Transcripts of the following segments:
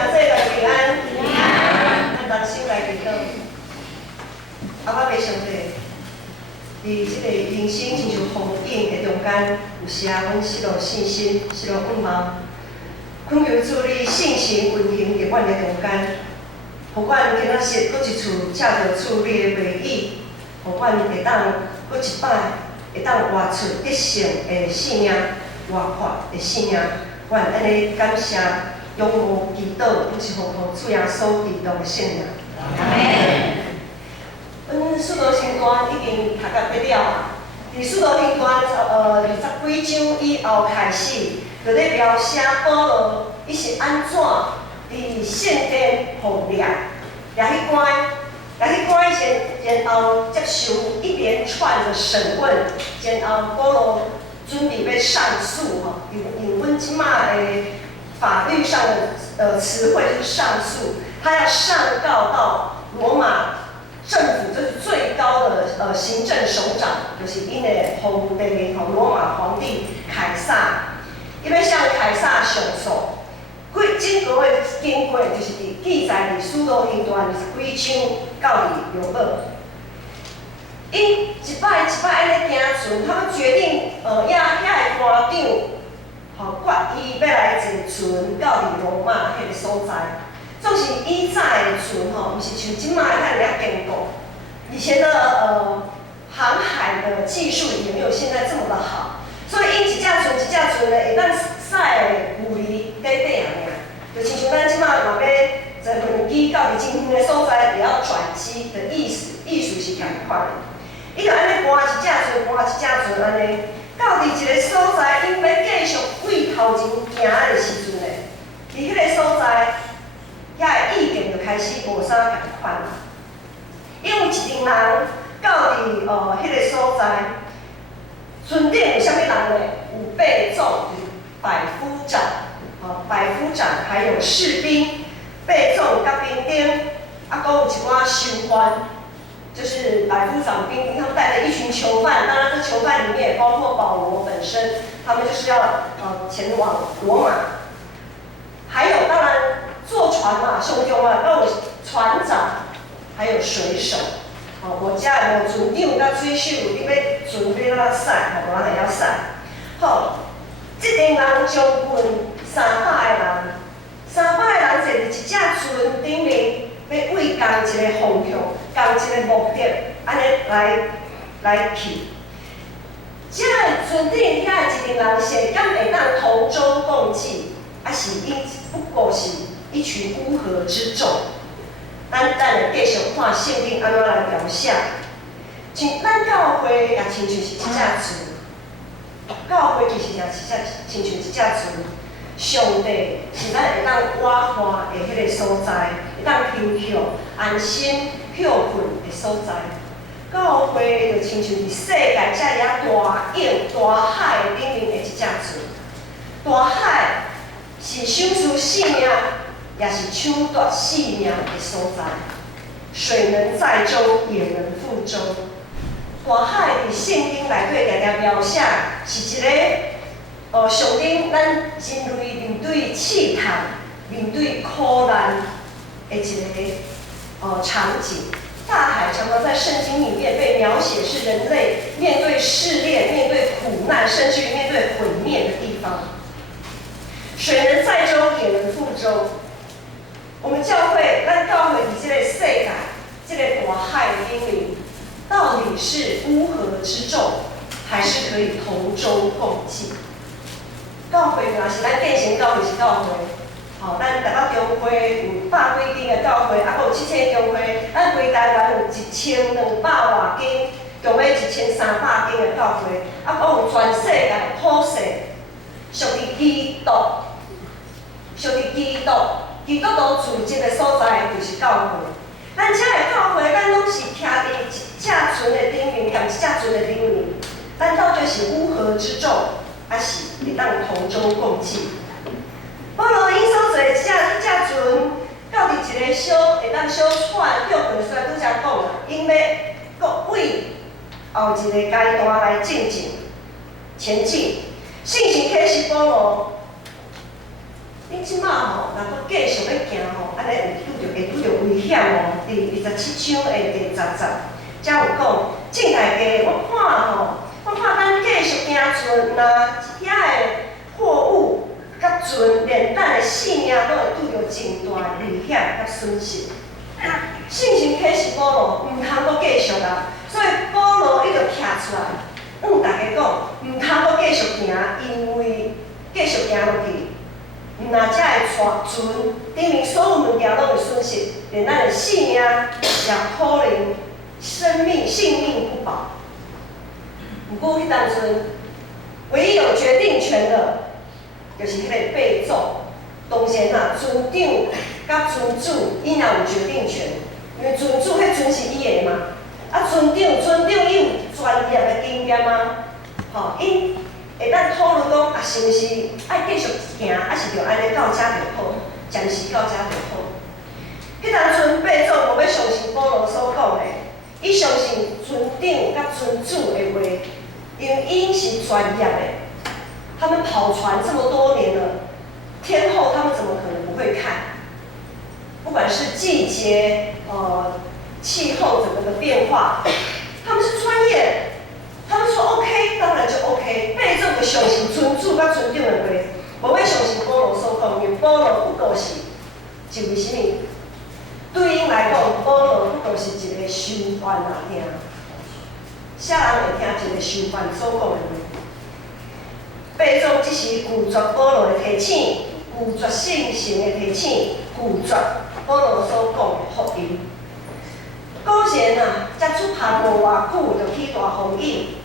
兄弟大家平安。平安。咱同心来祈祷。阿爸爸上帝，伫即个人生亲像风景的中间，有时啊，阮失落信心，失落盼望。恳求主你信心运行伫阮的中间，互阮今仔日搁一次借着主你的话语，互阮会当搁一摆会当活出得胜的性命，活法的性命。阮安尼感谢。仰望祈祷，都是奉主耶稣基督的圣名。阮使徒行传已经读到尾了，伫使徒行传20几章以后开始，就咧描写保罗伊是安怎伫圣殿奉掠迄关，然后接受一连串的审问，然后保罗准备要上诉吼，用阮即马的。法律上的词汇就是上诉，他要上告到罗马政府，就是最高的行政首长，就是因的皇帝罗马皇帝凯撒，伊要向凯撒上诉。整个的经过就是记载伫《使徒行传》20几章到26。因一摆安尼行船，他们决定遐个官长。决意要来坐船到罗马迄个所在，总是以前的船吼，毋是像即摆遐尔坚固。以前的航海的技术也没有现在这么的好，所以因一架船会当驶的距离短尔，就亲像咱即摆若要坐飞机到真远的所在，也要转机的意思是同款的。伊就安尼搬一架船安尼。到伫一个所在，因要继续为头前行的时阵咧，伫迄个所在，遐个意见就开始无啥共款啦。因为一群人到伫迄个所在，船顶有啥物人咧？有备众，百夫长，还有士兵，备众甲兵丁，啊，搁有一寡囚犯。就是百夫长、兵丁，他们带着一群囚犯，当然这囚犯里面也包括保罗本身，他们就是要前往罗马。还有当然坐船嘛，兄弟啊，都有船长，还有水手。我家有船长甲水手，你要船要哪驶，无人会晓驶。好，这群人将近300个人坐伫一只船顶面。要为共一个方向、共一个目的，安尼来去。这个船顶遐一群人是敢会当同舟共济，还是不过是一群乌合之众？咱来继续看圣经安怎来描写。像咱教会也亲像是一只船，教会其实也是亲像一只船。上帝是咱会当活化的迄个所在，会当休息、安心、休困的所在。教会就亲像伫世界遮尔大映大海顶面的一只船。大海是抢取性命，也是抢夺性命的所在。水能载舟，也能覆舟。大海伫圣经内底常常描写是一个。上顶咱人类面对试探、面对苦难的一个场景。大海常常在圣经里面被描写是人类面对试炼、面对苦难，甚至于面对毁灭的地方。水能载舟，也能覆舟。我们教会，咱教会伫这个世界、这个大海顶面，到底是乌合之众，还是可以同舟共济？教会若是咱建成教会是教会，咱逐个中会有100几间的教会，啊，还有7间中会，咱规台湾有1200外间，共要1300间的教会，啊，还有全世界普世属于基督徒聚集的所在就是教会。咱遮的教会，咱拢是徛伫一只船的顶面，踮一只船的顶面，咱到底是乌合之众？还是会当同舟共济。保罗因所做一只船，到伫一个小会当小喘叫过出来，拄则讲啦，因要搁为后一个阶段来前进。信心启示保罗，恁你即马吼，若阁继续要行吼，安尼会拄着危险哦。第27章的第10节，才有讲，正大家我看咱继续行船，若遐的货物甲船，连咱的性命都会拄着真大危险甲损失。信心启示保罗，毋通阁继续啦，所以保罗伊就徛出来，大家讲，毋通阁继续行，因为继续行落去。若才会船，顶面所有物件拢会损失，连咱的性命也可能性命不保。不过迄当阵，唯一有决定权的，就是迄个备总。当然啦，船长甲船主伊若有决定权，因为船主迄船是伊的嘛。啊，船长伊有专业的经验啊，吼，因会当讨论讲，啊，是毋是爱继续行，啊是着安尼到遮就好，暂时到遮就好。迄当阵备总无要相信保罗所讲的，伊相信船长甲船主的话，因为因是专业的，他们跑船这么多年了，天候他们怎么可能不会看？不管是季节、气候整个的变化，他们是专业。他们说 OK， 当然就 OK。备总就相信船主甲船长的话，无要相信保罗所讲，因为保罗不过是为什么？对因来讲，保罗不过是一个修官而已。啥人会听一个修官所讲的话？备总只是拒绝保罗的提醒，拒绝圣神的提醒，拒绝保罗所讲的福音。果然啊，才出海无偌久，就起大风影。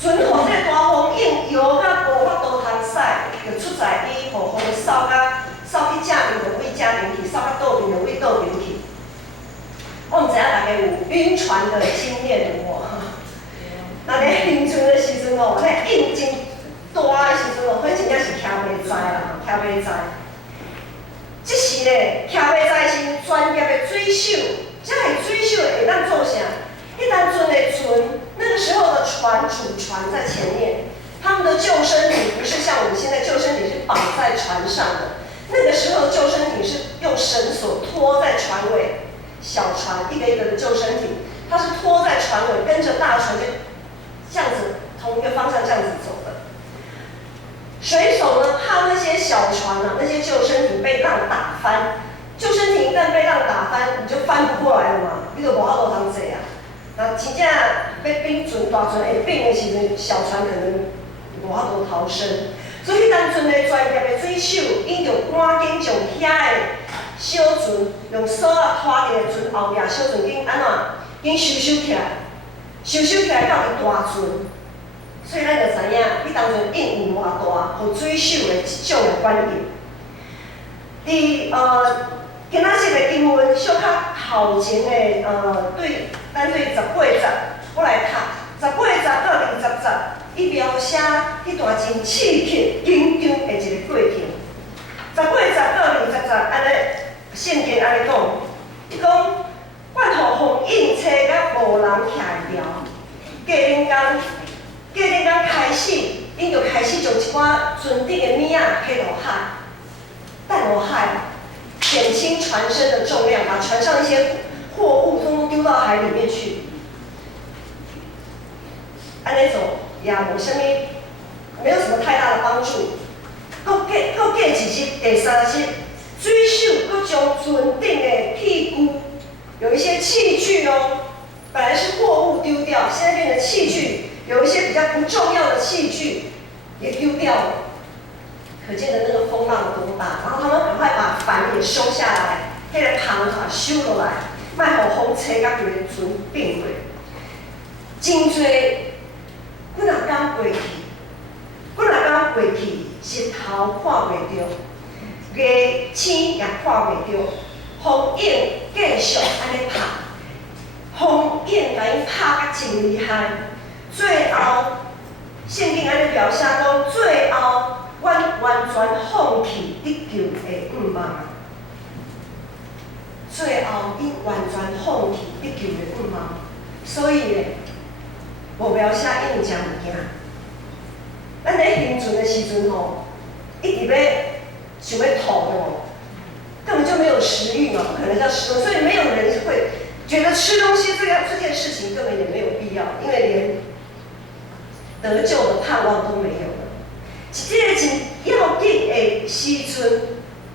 船互这个大风影摇甲无法度通驶，就出在伊互风扫去正面就位正面去，扫到倒面就位倒面去。我毋知影大家有晕船的经验无？那咧晕船的时阵哦，那影真大的时阵哦，迄真正是徛袂知啦，徛袂知。即时咧，徛袂知是专业的水手，这个水手会当做啥？迄当阵的船，那个时候的主船在前面，他们的救生艇不是像我们现在救生艇是绑在船上的，那个时候的救生艇是用绳索拖在船尾，小船一个一个的救生艇，它是拖在船尾，跟着大船就这样子同一个方向这样子走的。水手呢，怕那些小船啊，那些救生艇被浪打翻，救生艇一旦被浪打翻，你就翻不过来了嘛，你就无法度通坐啊。那真正要变船大船会变的时阵，小船可能无法度逃生。所以当阵的专业的水手，因就赶紧将遐的小船用锁啊拖伫个船后壁，小船紧安怎紧收起来，收起来到伊大船。所以咱就知影，迄当阵影有偌大，互水手的一种的反应。今仔日的英文小较头前的咱对18节，我来读18节到20节，伊描写迄段真刺激、紧张的一个过程。18节到20节，安尼圣经安尼讲，伊讲，我互风影吹甲无人徛了，隔天开始，因就开始将一寡船底的物仔摕落海，带落海，减轻船身的重量，把船上一些货物通通丢到海里面去。安尼做也无啥物，没有什么太大的帮助。搁计一日，第3日，水手搁将船顶的屁股有一些器具哦，本来是货物丢掉，现在变成器具。有一些比较不重要的器具也丢掉了，可见的那个风浪有多大。然后他们赶快把帆也收下来，迄个帆收落来，莫互风吹甲规个船变过。真多，几若工过去，日头看袂到，月星也看袂到，风影继续安尼拍，风影甲伊拍甲真厉害。最后，圣经安尼描写讲，最后，阮完全放弃得救的愿望。最后，伊完全放弃得救的愿望，所以咧，无描写因有食物件。咱咧行船的时阵吼，一直要想要吐，对无？食欲嘛，不可能叫吃东西，所以没有人会觉得吃东西这件事情根本也没有必要，因为连得救的盼望都没有了。一个真要紧的时阵，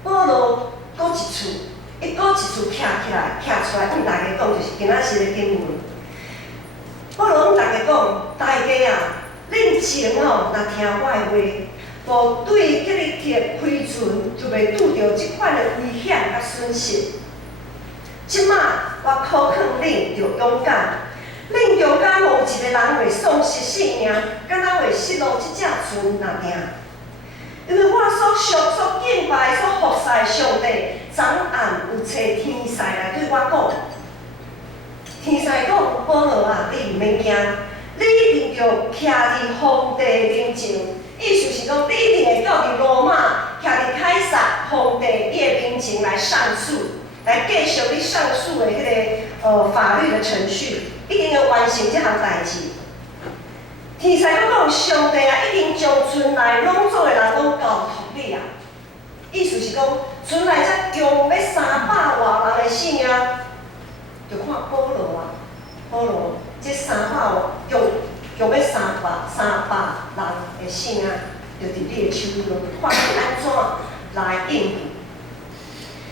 保罗搁一次，伊搁一次徛起来，徛出来，跟大家讲就是今仔日的经文。保罗跟大家讲，大家啊，恁前若听我的话。无对吉利铁开船，就袂拄着即款的危险甲损失。即马我考劝恁着勇敢，恁中间无一个人会丧失性命，敢若会失落即只船若定。因为我所敬拜、所服侍的上帝，昨暗有找天使来对我讲，天使讲：保罗啊，你毋免惊，你一定着徛伫皇帝面前。意思是讲，你一定会到伫罗马，徛伫凯撒皇帝伊的面前来上诉，来继续你上诉的迄个法律的程序，一定要完成这项代志。天使佫讲，上帝啊，一定将船内拢做的人拢交托你啊。意思是讲，船内才用要300外人的性命，就看保罗啊，保罗这300用要300人的性命，就伫你的手中，看你安怎来应付。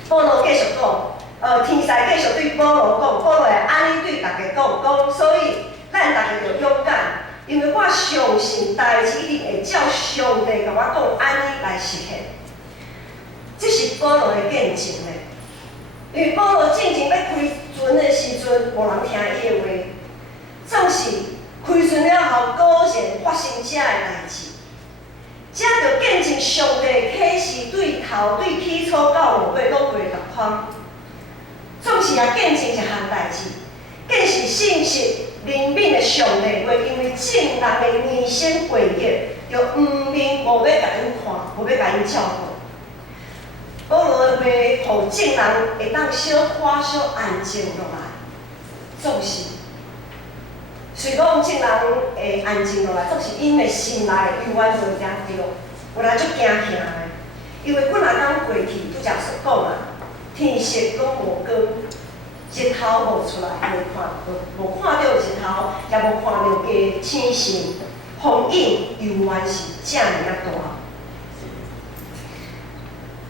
保罗继续讲，天使继续对保罗讲，保罗会安尼对大家讲，所以咱大家要勇敢，因为我相信代志一定会照上帝甲我讲安尼来实现。这是保罗的见证嘞，因为保罗进前要开船的时阵，无人听伊的话，总是。开船了后，果然发生这个代志，这就见证上帝启示对头对起初到末尾拢袂同款。总是也见证一项代志，更是信实灵敏的上帝会因为正人的年限过日，就毋免无要甲因看，无要甲因照顾。保罗的话，互正人会当小看小安静落来，总是。虽讲正人会安静落来，总是因的心内永远袂惊着，有人足惊吓的。因为几若天过去，拄则所讲啊，天色拢无光，日头无出来，无看到日头，也无看到个星星，风影永远是遮尔啊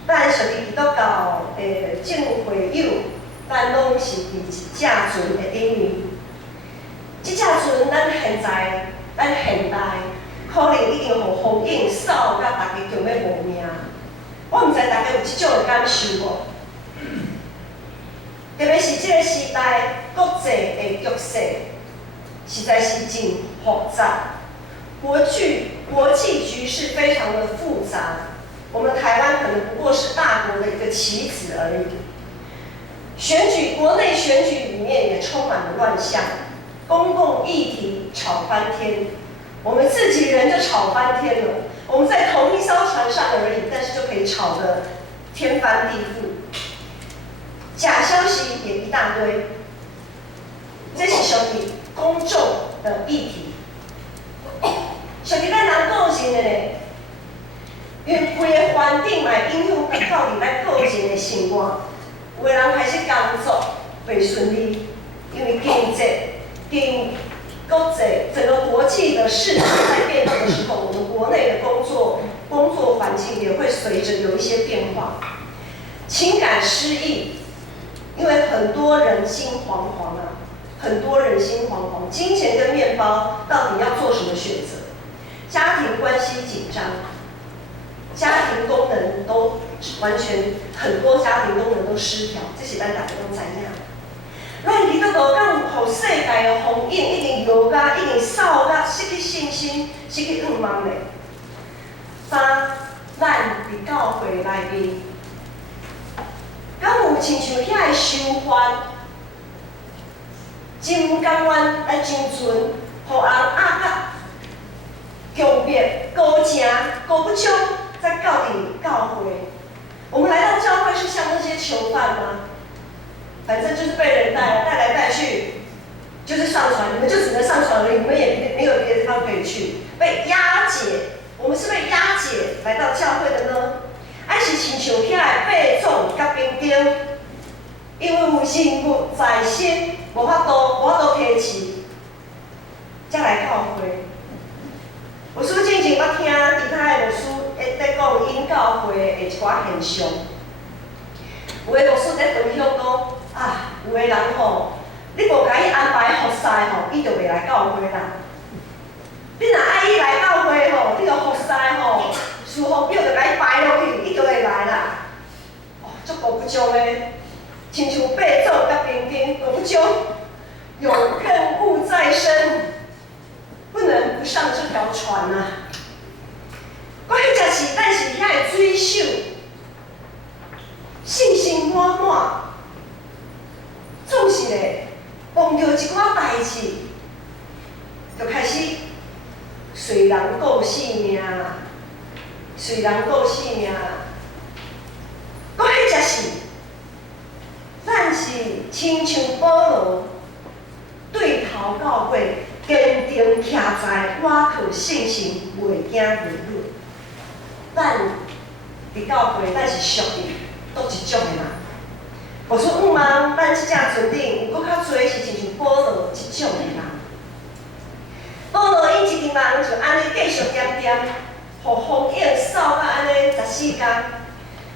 大。咱属于基督教的正会友，咱拢是伫一只船的顶面。即只船，咱现代可能已经互风影扫，甲大家叫要无命。我毋知大家有即种的感受无？特别是即个时代，国际的局势实在是真复杂，国际局势非常的复杂。我们台湾可能不过是大国的一个棋子而已。国内选举里面也充满了乱象。公共议题吵翻天，我们自己人就吵翻天了。我们在同一艘船上而已，但是就可以吵得天翻地覆。假消息也一大堆，这是属于公众的议题。属于咱人个人的呢，因为规个环境嘛影响到咱个人的生活。有个人开始工作袂顺利，因为经济。国际整个国际的市场在变动的时候，我们国内的工作环境也会随着有一些变化。情感失意，因为很多人心惶惶啊，金钱跟面包到底要做什么选择？家庭关系紧张，家庭功能都完全很多家庭功能都失调，这是咱大家都知影。咱基督徒敢有互世界的风影已经摇甲，已经扫甲，失去信心，失去盼望嘞。三，咱伫教会内面，敢有亲像遐个修法，真毋甘愿来真纯，互人压甲、强迫、高正、高不忠，再到伫教会。我们来到教会是像那些囚犯吗？反正就是被人带来带去，就是上船，你们就只能上船而已，你们也没有别的地方可以去，被押解。我们是被押解来到教会的呢，还是亲像遐个霸总甲兵丁，因为有任务在身，无法度提示，才来教会。牧师之前捌听其他的牧师在讲因教会的一寡现象，有的牧师在分享讲啊，有的人吼，你无甲伊安排服侍吼，伊就袂来教会啦。你若爱伊来教会吼，你就服侍吼，事奉表就甲伊排落去，伊就会来啦。哦，足无不种的，亲像八祖甲兵丁无不种，有任务在身，不能不上这条船啊。我迄只是，咱是遐的水手，信心满满，总是咧碰到一寡代志，就开始随人顾性命啦，随人顾性命啦。我迄只是，咱是亲像保罗对头教会，坚定徛在我靠信心，袂惊袂软。咱伫教会，咱是属于倒一种的人。无说毋茫，咱即只船顶有搁较侪是亲像保罗即种的人。保罗因一群人就安尼继续点点，互风影扫到安尼14天。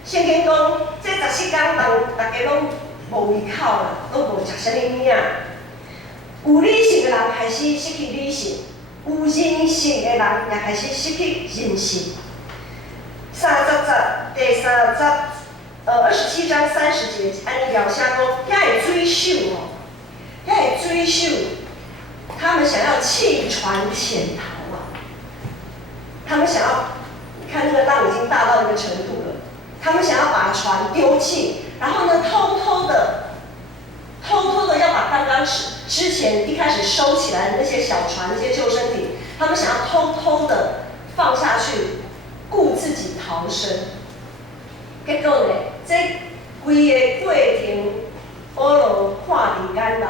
圣经讲，这14天大家拢无胃口啦，拢无食啥物物啊。有理性的人开始失去理性，有人性的人也开始失去人性。第27章30节，安尼描写讲，遐的水手哦，遐的水手，他们想要弃船潜逃啊！他们想要，看那个浪已经大到一个程度了，他们想要把船丢弃，然后呢，偷偷的要把刚刚之前一开始收起来的那些小船、那些救生艇，他们想要偷偷的放下去，顾自己逃生。结果呢，这规个过程，保罗看伫眼内，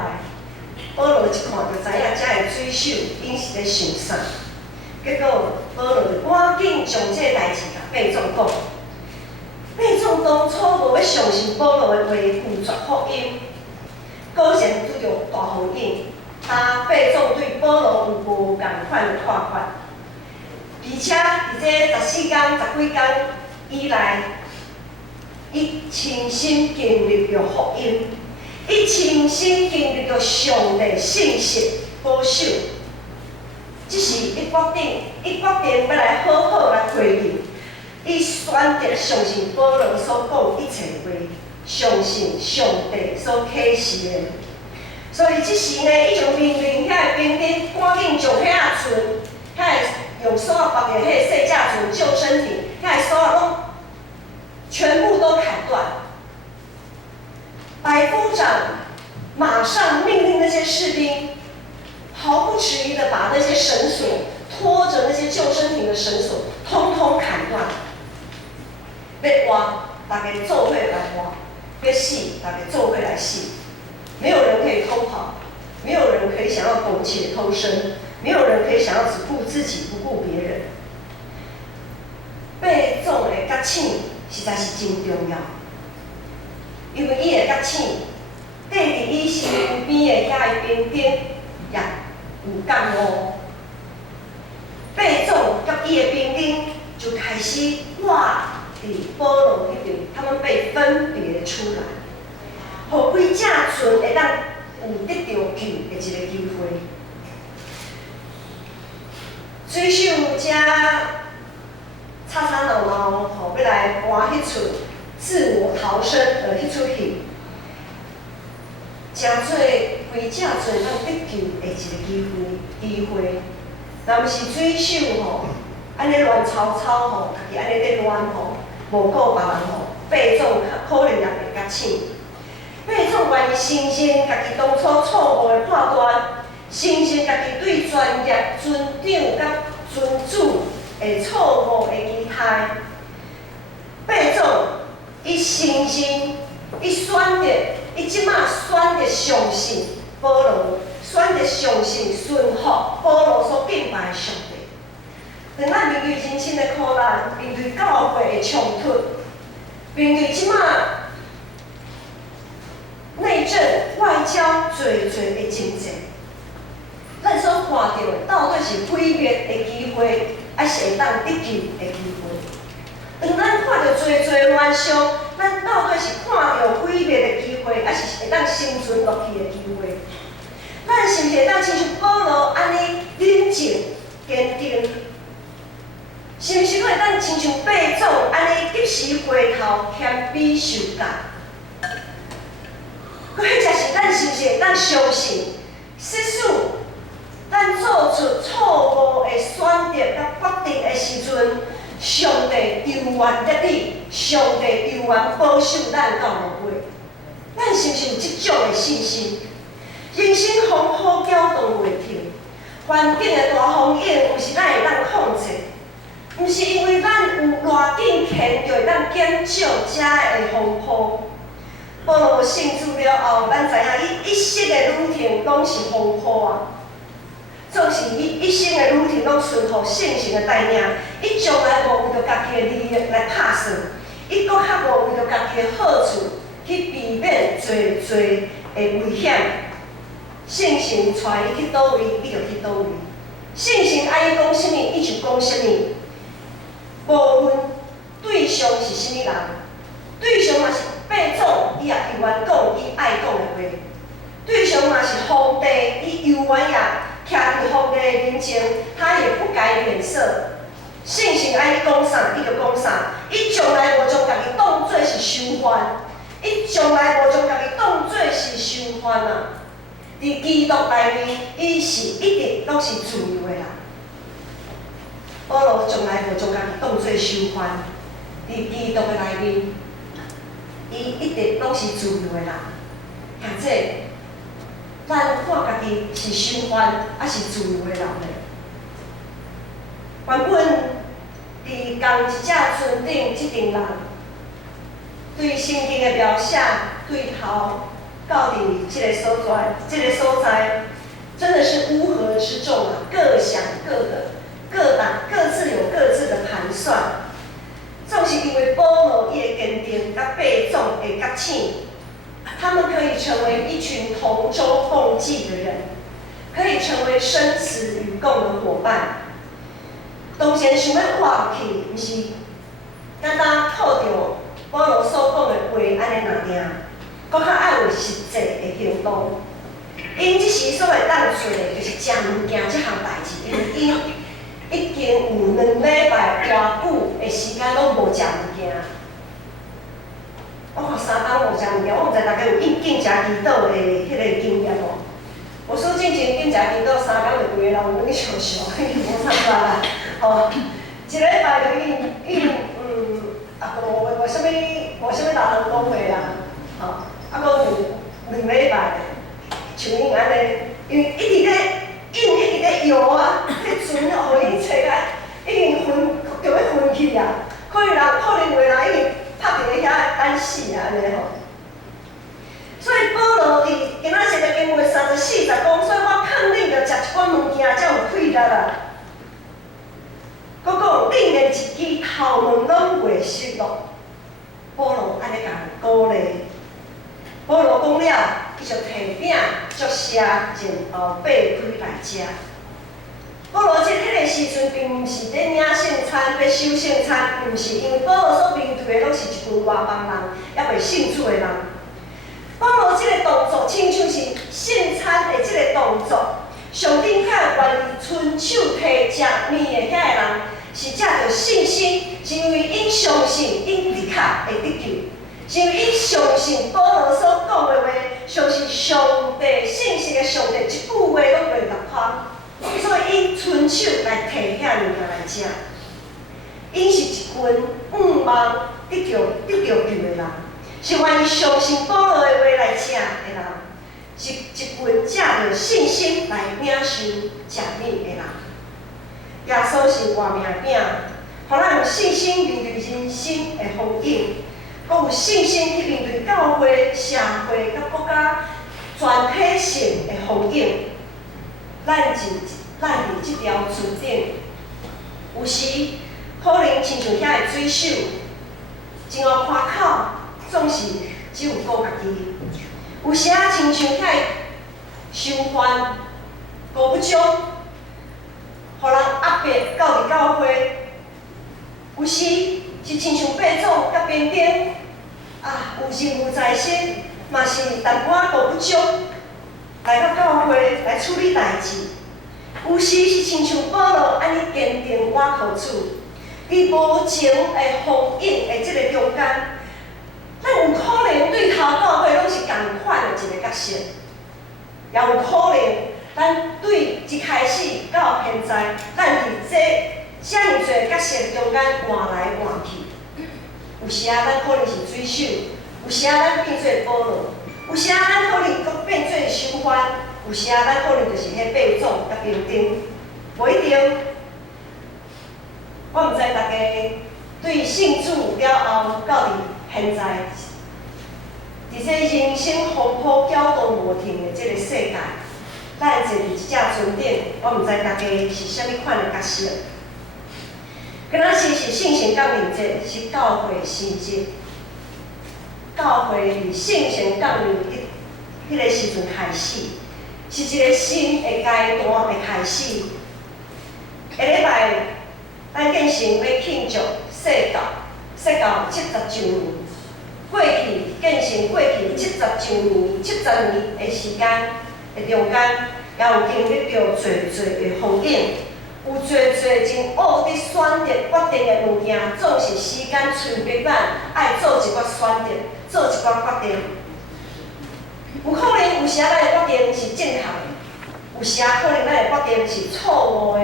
保罗一看就知影这个水手因是咧想啥。结果保罗就赶紧将这个代志甲伯仲讲。伯仲当初无要相信保罗的话，拒绝福音，果然拄着大风影。但伯仲对保罗有无共款的看法，而且伫这14天、10几天以来，伊亲身经历着福音，伊亲身经历着上帝信息保守。只是伊决定要来好好来回应。伊选择相信保罗所讲一切话，相信上帝所启示的。所以即时呢，伊就命令遐个兵丁赶紧将遐个船，遐个用锁绑着遐个细架船、救生艇，遐个锁拢全部都砍断。百夫长马上命令那些士兵，毫不迟疑的把那些绳索拖着那些救生艇的绳索，通通砍断。要挖，大家做伙来挖；要死，大家做伙来死。没有人可以偷跑，没有人可以想要苟且偷生，没有人可以想要只顾自己不顾别人。伯仲的觉醒实在是真重要，因为伊的觉醒，缀伫伊身边的遐个兵丁也有感悟。伯仲甲伊的兵丁就开始挖伫保罗迄边，他们被分别出来。互规只船会当有得到救的一个机会。水手遮吵吵闹闹，吼要来搬迄出自我逃生的迄出戏，诚做规只船通得救的一个机会。若毋是水手吼，安尼乱吵吵吼，家己安尼咧乱吼，无顾别人吼，伯仲可能也袂觉醒。伯仲愿意承认家己当初错误的判断，承认家己对专业、船长甲船主的错误的期待。伯仲伊承认，伊选择，伊即马选择相信保罗，选择相信顺服保罗所敬拜的上帝。当咱面对人生的苦难，面对教会的冲突，面对即马招侪的情节。咱所看到的到底是毁灭的机会，还是会当得救的机会？当咱看到侪乱象，咱到底是看到毁灭的机会，还是会当生存落去的机会？咱是毋是会当亲像保罗安尼冷静坚定？是毋是会当亲像八种安尼及时回头谦卑受教？佫迄才是咱是毋是会当相信，即使咱做出错误的选择甲决定的时阵，上帝永远得力，上帝永远保守咱到末尾。咱是毋是有即种的信心？人生风雨搅动袂停，环境的大风影，毋是咱会当控制，毋是因为咱有偌紧牵就会当减少遮的风雨。保罗信主了后，咱知影伊一生的旅程拢是风雨啊。总是伊一生的旅程拢顺服圣神的带领，伊从来无为着家己的利益来拍算，伊搁较无为着家己的好处去避免侪的危险。圣神带伊去倒位，伊就去倒位；圣神爱伊讲啥物，伊就讲啥物。无论对象是啥物人，对象嘛是八种，伊也永远讲伊爱讲的话；对象嘛是皇帝，伊永远也徛伫皇帝的面前，他也不改脸色。圣神爱伊讲啥，伊就讲啥。伊从来无将家己当作是囚犯，伊从来无将家己当作是囚犯啊！伫基督内面，伊是一直拢是自由的人。保罗从来无将家己当作囚犯，伫基督的内面，伊一直拢是自由的人。兄姐，咱看家己是囚犯，还是自由的人呢？原本伫同一只船顶，即群人对圣经的描写对头。到底这个所在，真的是乌合之众啊！各想各的，各自有各自的盘算。正是因为保罗伊的坚定，甲八种的觉醒，他们可以成为一群同舟共济的人，可以成为生死与共的伙伴。当前想要活去，毋是单单靠着保罗所讲的话安尼拿定。搁较爱有实际的行动，因即时所会当做的，就是食物件即项代志，因为因已经有2礼拜偌久的时间拢无食物件。我看3天无食物件，我毋知大家有禁食祈祷的迄个经验无？我说进前禁食祈祷3天就规个人有去笑笑，无啥法啦。吼，一礼拜就无啥物六项讲话啦，吼。啊，搁2礼拜，像因安尼，因为一直咧摇啊，迄船互伊坐啊，已经就要昏去啊。可能有的人已经拍伫咧遐等死啊，安尼吼。所以保罗伫今仔日的经文34讲，所以我肯定着食一寡物件才有气力啦。佮讲另连一支头毛拢袂失落，保罗安尼甲鼓励。保罗讲了，伊就摕饼祝谢，然后爬开来食。保罗即迄个时阵，并毋是咧领圣餐，咧收圣餐，毋是，因为保罗所面对的拢是一群外邦人，还未信主的人。保罗即个动作，亲像是圣餐的即个动作，上顶较愿意伸手摕食面的遐个人，是借着信心，是因为因相信，因的确会得救。是因为伊相信保罗所讲的话，相信上帝信息的上帝一句话拢袂落空，所以伊伸手来摕遐物件来食。因是一群望得到救的人，是愿意相信保罗的话来食的人，是一群借着信心来领受食物的人。耶稣是活命饼，互咱有信心面对人生的风景。佮有信心去面对教会、社会、甲国家全体性的风景。咱伫即条船顶，有时可能亲像遐个水手，前后看口总是只有顾家己；有时啊亲像遐伤犯、五不忠，互人压迫到伫教会；有时是亲像八种甲兵丁，有任务在身，嘛是淡薄仔五不忠，来到教会来处理代志；有时是亲像保罗安尼坚定倚靠主，伫无情的风影的即个中间。 咱有可能对头教会拢是共款的一个角色，也有可能咱对一开始到现在，咱伫遮尔侪角色中间换来换去。有时啊，咱可能是水手；有时啊，咱变做保罗；有时啊，咱可能阁变做囚犯；有时啊，咱可能就是迄八种甲兵丁。无一定，我毋知大家对信主了后到底。 现在，伫这人生风波搅动无停的这个世界，咱坐伫一只船顶，我毋知大家是啥物款的角色。今仔日是圣神降临节，是教会圣节。教会伫圣神降临迄个时阵开始，是一个新的阶段的开始。下礼拜，咱建成要庆祝世教70周年。 过去建成过去70周年、70年的时间的中间，也有经历着侪的风景，有侪真恶的选择决定的物件，总是时间催逼咱爱做一寡选择，做一寡决定。有可能有时啊，咱的决定是正确的，有时啊，可能咱的决定是错误的，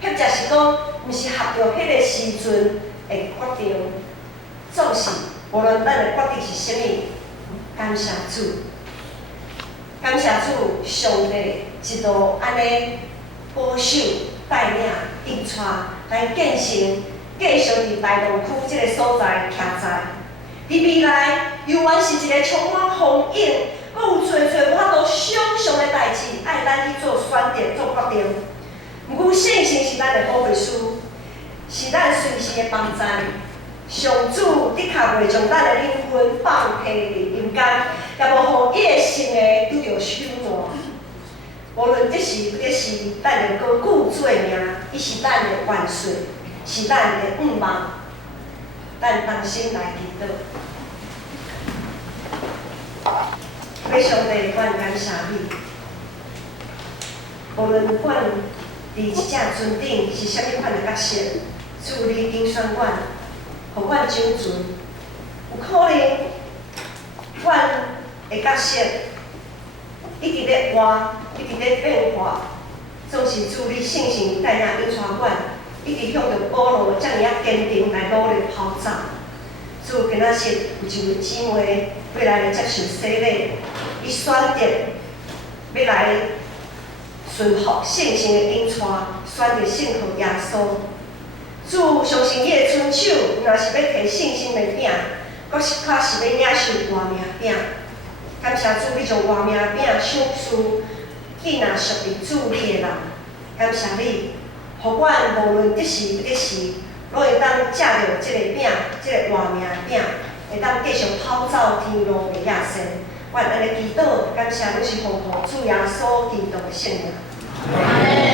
或者是讲毋是合着迄个时阵的决定，总是。 无论咱的决定是啥物，感谢主，感谢主，上帝一路安尼保守、带领、引带来建成，继续伫大同区这个所在徛在。伫未来，犹原是一个充满风景，阁有无法度想象的代志，爱咱去做选择、做决定。毋过，信心是咱的保护师，是咱随时的帮站。 上主的确袂将咱的灵魂放弃伫阴间，也无互伊的心的拄着手段。无论这是咱的高举做名，伊是咱的元帅，是咱的盼望，咱当心来祈祷。愿上帝，阮感谢你。无论阮伫一只船顶是啥物款的角色，主你拣选阮。 互阮长存，有可能阮的角色一直咧换，一直咧变化，总是主你圣神带领引带阮，一直向着保罗遮尔啊坚定来努力跑走。主今仔日有一位姊妹要来接受洗礼，伊选择要来顺服圣神的引带，选择信靠耶稣。 主相信伊的伸手，若是要摕信心的饼，搁是较是要领受活命饼。感谢主，你将活命饼赏赐记若属于主你的人。感谢你，互阮无论得时不得时，拢会当食着即个饼，即个活命饼，会当继续跑走天路的野生。阮安尼祈祷，感谢你是奉主耶稣基督的圣名。